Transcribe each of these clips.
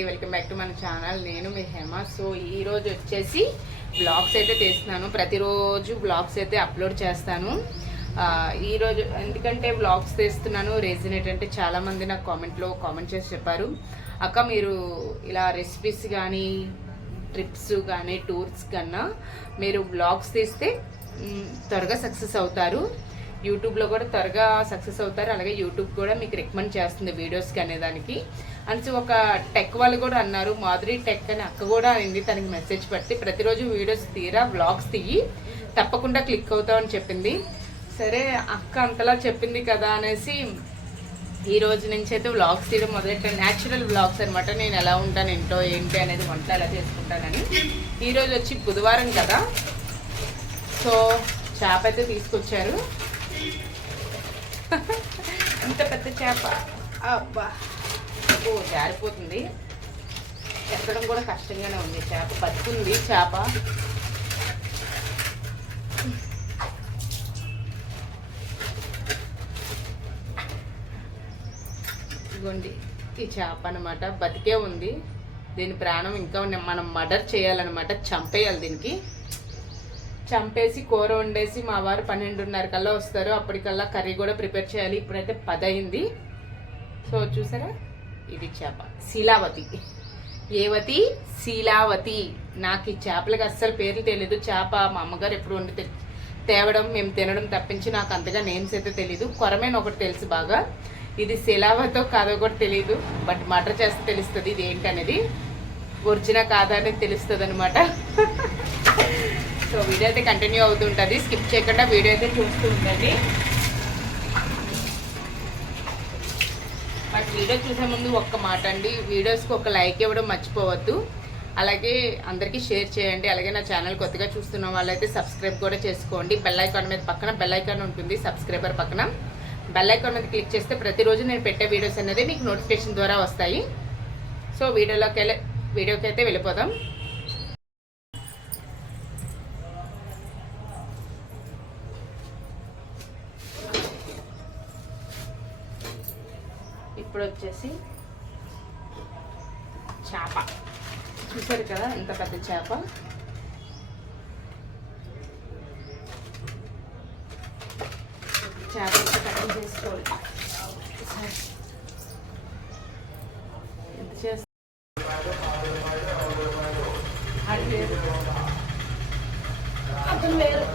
Welcome back to మన channel. నేను మీ Hema. So ఈరోజు వచ్చేసి బ్లాగ్స్ అయితే తీస్తున్నాను. ప్రతిరోజు బ్లాగ్స్ అయితే అప్లోడ్ చేస్తాను. ఈరోజు ఎందుకంటే బ్లాగ్స్ తీస్తున్నాను రీజన్ ఏంటంటే చాలామంది నాకు కామెంట్ చేసి చెప్పారు, అక్క మీరు ఇలా రెసిపీస్ కానీ ట్రిప్స్ కానీ టూర్స్ కన్నా మీరు బ్లాగ్స్ తీస్తే త్వరగా సక్సెస్ అవుతారు, యూట్యూబ్లో కూడా త్వరగా సక్సెస్ అవుతారు, అలాగే యూట్యూబ్ కూడా మీకు రికమెండ్ చేస్తుంది వీడియోస్కి అనేదానికి అని ఒక టెక్ వాళ్ళు కూడా అన్నారు. మాధురి టెక్ అని అక్క కూడా అయింది, తనకి మెసేజ్ పెట్టి ప్రతిరోజు వీడియోస్ తీరా బ్లాగ్స్ తీయి తప్పకుండా క్లిక్ అవుతామని చెప్పింది. సరే అక్క అంతలా చెప్పింది కదా అనేసి ఈ రోజు నుంచి అయితే వ్లాగ్స్ తీయడం మొదలెట్టాను. న్యాచురల్ వ్లాగ్స్ అనమాట. నేను ఎలా ఉంటాను ఇంట్లో ఏంటి అనేది వంట ఎలా చేసుకుంటానని. ఈరోజు వచ్చి బుధవారం కదా, సో చేప అయితే తీసుకొచ్చారు. ఇంత పెద్ద చేప, అబ్బా ఓ జారిపోతుంది, ఎక్కడం కూడా కష్టంగానే ఉంది. చేప బతుకుంది. చేప ఇదిగోండి, ఈ చేప అనమాట బతికే ఉంది. దీని ప్రాణం ఇంకా మనం మర్డర్ చేయాలన్నమాట, చంపేయాలి. దీనికి చంపేసి కూర వండేసి మా వారు 12:30 కల్లా వస్తారు, అప్పటికల్లా కర్రీ కూడా ప్రిపేర్ చేయాలి. ఇప్పుడైతే 10 అయింది. సో చూసారా, ఇది చేప శీలావతి. ఏవతి శీలావతి. నాకు ఈ చేపలకి అస్సలు పేర్లు తెలియదు. చేప మా అమ్మగారు ఎప్పుడు వండి తేవడం మేము తినడం తప్పించి నాకు అంతగా నేమ్స్ అయితే తెలీదు. కొరమేన ఒకటి తెలుసు బాగా, ఇది శీలావతో కాదో కూడా తెలియదు, బట్ మర్డర్ చేస్తే తెలుస్తుంది ఇది ఏంటనేది, ఒరిజినల్ కాదా అనేది తెలుస్తుంది అనమాట. సో వీడియో అయితే కంటిన్యూ అవుతుంటుంది, స్కిప్ చేయకుండా వీడియో అయితే చూస్తూ ఉండండి. బట్ వీడియో చూసే ముందు ఒక్క మాట అండి, వీడియోస్కి ఒక లైక్ ఇవ్వడం మర్చిపోవద్దు, అలాగే అందరికీ షేర్ చేయండి. అలాగే నా ఛానల్ కొత్తగా చూస్తున్న వాళ్ళైతే సబ్స్క్రైబ్ కూడా చేసుకోండి. బెల్ ఐకాన్ మీద పక్కన బెల్ ఐకాన్ ఉంటుంది, సబ్స్క్రైబర్ పక్కన బెల్ ఐకాన్ మీద క్లిక్ చేస్తే ప్రతిరోజు నేను పెట్టే వీడియోస్ అనేది మీకు నోటిఫికేషన్ ద్వారా వస్తాయి. సో వీడియోకి అయితే వెళ్ళిపోదాం. ఇప్పుడు వచ్చేసి చేప చూసారు కదా, ఎంత పెద్ద చేప. చేప కటింగ్ చేసుకోవాలి. ఎంత చేస్తా అతను వేరు.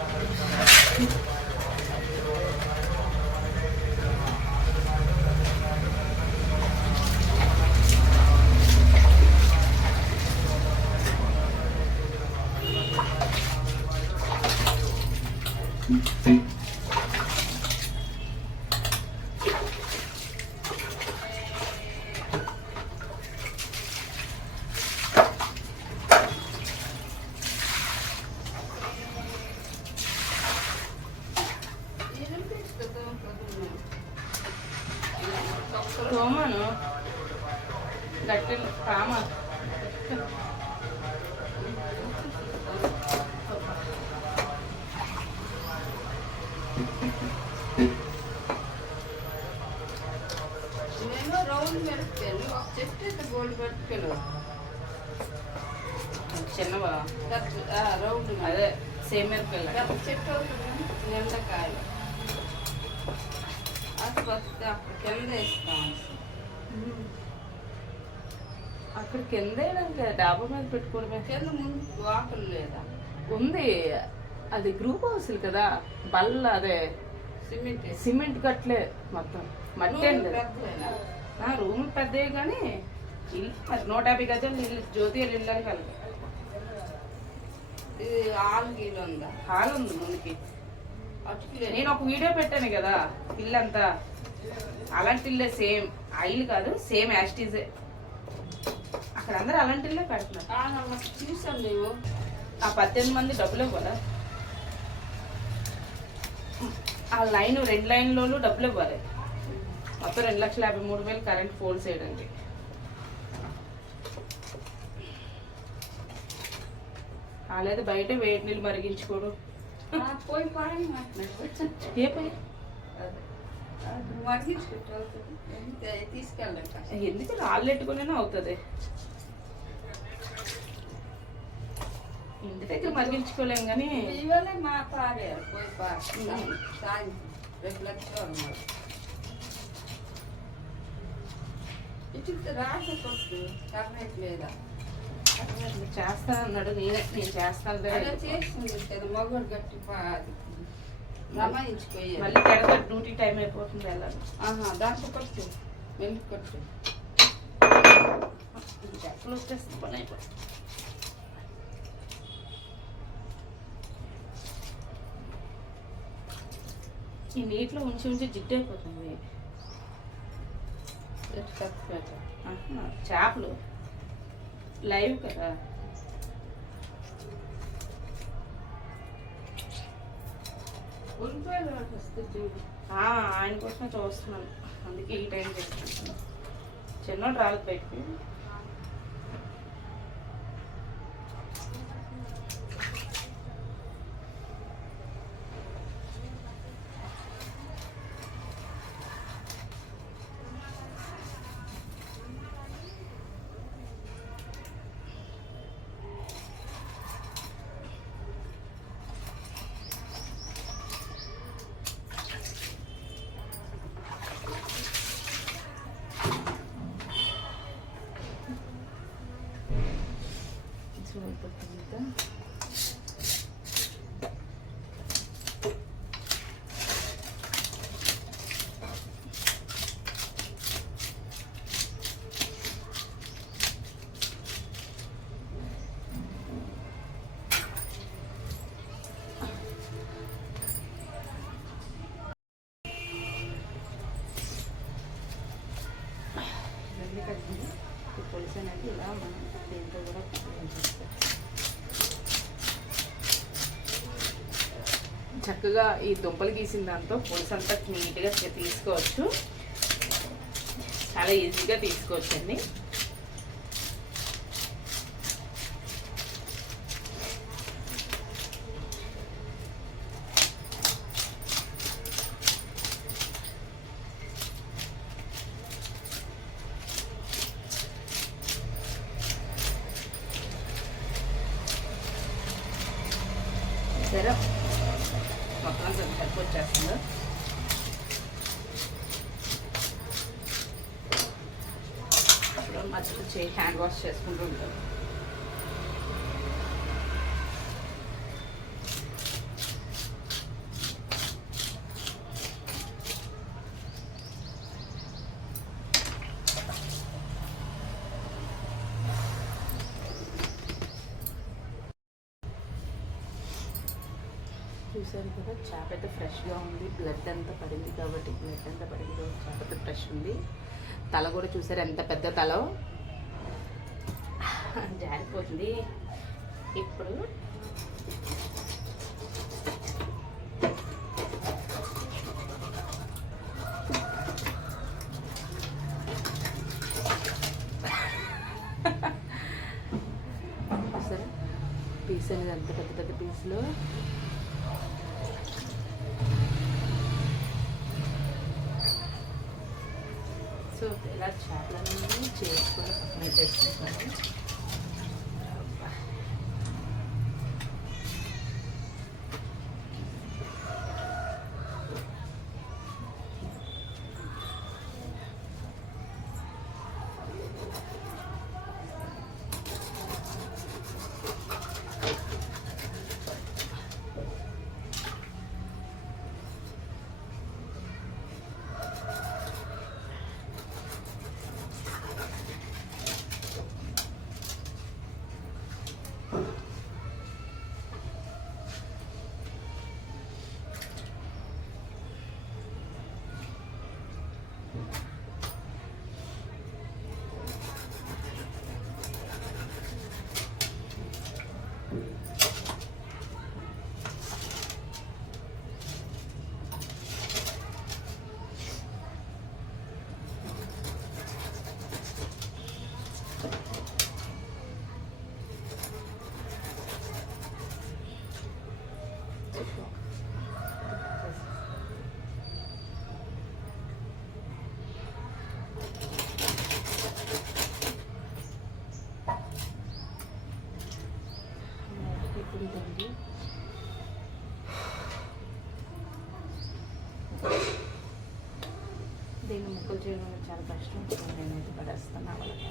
తోమను గట్టి కామ చిన్నవా రౌండ్ అదే సేమ్ మిరపకాయలు చెట్టు నిండకాయలు కింద ఇస్తాం. అక్కడ కింద డాబా మీద పెట్టుకోవడమే. కింద ముందు వాకలు లేదా ఉంది, అది గ్రూప్ హౌస్లు కదా, బల్ల అదే సిమెంట్ కట్టలే, మొత్తం మట్టి అండి. రూమ్ పెద్దవి కానీ ఇల్లు 150 గజాలు ఇల్లు, జ్యోతి ఇల్లు అని కలిపి. ఇది హాల్ ఉంది ముందుకి. నేను ఒక వీడియో పెట్టాను కదా, ఇల్లు అంతా అలాంటి ఇల్లే, సేమ్ ఆ ఇల్లు కాదు, సేమ్ యాస్టీజే. అక్కడ అందరూ అలాంటి ఇల్లే పెడుతున్నారు. చూసాను లేవు. ఆ 18 మంది డబ్బులు ఇవ్వాలా, ఆ లైన్ 2 లైన్లోనూ డబ్బులు ఇవ్వాలి. మొత్తం 2,53,000 కరెంట్ ఫోల్స్ చేయడానికి. అలాగే బయట వేడి నీళ్ళు మరిగించుకోడు. ఏ పోయి తీసుకెళ్ళండి, ఎందుకు రాళ్ళు పెట్టుకునే అవుతుంది. ఇంటి దగ్గర మరిగించుకోలేం కానీ ఇవాళ మా పారే పోయి సాయంత్రం రేపు లక్షలు అన్నారు ఇటు రాకపోతే కర్రెట్లేదా చేస్తానన్నాడు. నేను చేస్తాను అలా చేసింది కదా మగవాడు గట్టి రమాయించిపోయి మళ్ళీ పెడతా డ్యూటీ టైం అయిపోతుంది వెళ్ళాలి. దాంట్లో కొట్టు వెళ్ళి కొట్టు ఎక్కడ వచ్చేస్తుంది పని అయిపోతుంది. ఈ నీటిలో ఉంచి ఉంచి జిడ్డు అయిపోతుంది. చేపలు లైవ్ కదా. ఉల్లిపాయలు వస్తే చూడు ఆయన కోసమే చూస్తున్నాను, అందుకే ఈ టైం చేసుకుంటున్నాను. చిన్నోడు రాలేదు బయటికి. పులుసు అనేది ఇలా మనం దీంతో కూడా చక్కగా ఈ దుంపలు గీసిన దాంతో పులుసు అంతా నీట్గా తీసుకోవచ్చు. చాలా ఈజీగా తీసుకోవచ్చు అండి. సరే మొత్తం కలిపి వచ్చేస్తుంది. అప్పుడు మధ్యలో హ్యాండ్ వాష్ చేసుకుంటూ ఉంటాం. చూసారు కదా, చేప అయితే ఫ్రెష్గా ఉంది. బ్లడ్ అంతా పడింది కాబట్టి చేప అయితే ఫ్రెష్ ఉంది. తల కూడా చూసారు ఎంత పెద్ద తల జారిపోతుంది. ఇప్పుడు చూసారా పీస్ అనేది అంత పెద్ద పెద్ద పీసులు. సో ఇలా చేపలన్నీ చేసుకొని పక్కన చేసుకుంటాను. ఉడుకుతుంది. దీన్ని ముక్కలు చేయడం చాలా కష్టం. నేనైతే పడేస్తాను వాళ్ళకి.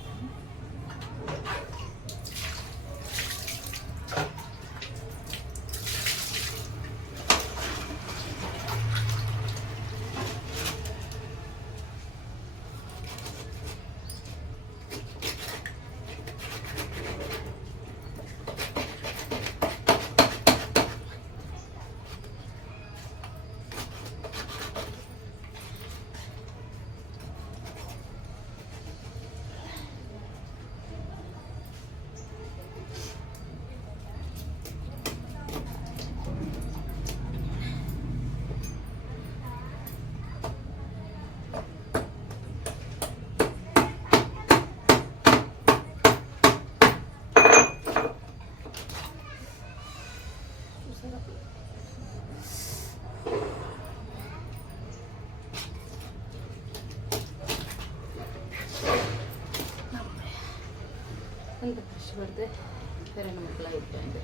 అంత కష్టపడితే 2 ముక్కలు అయిపోయింది.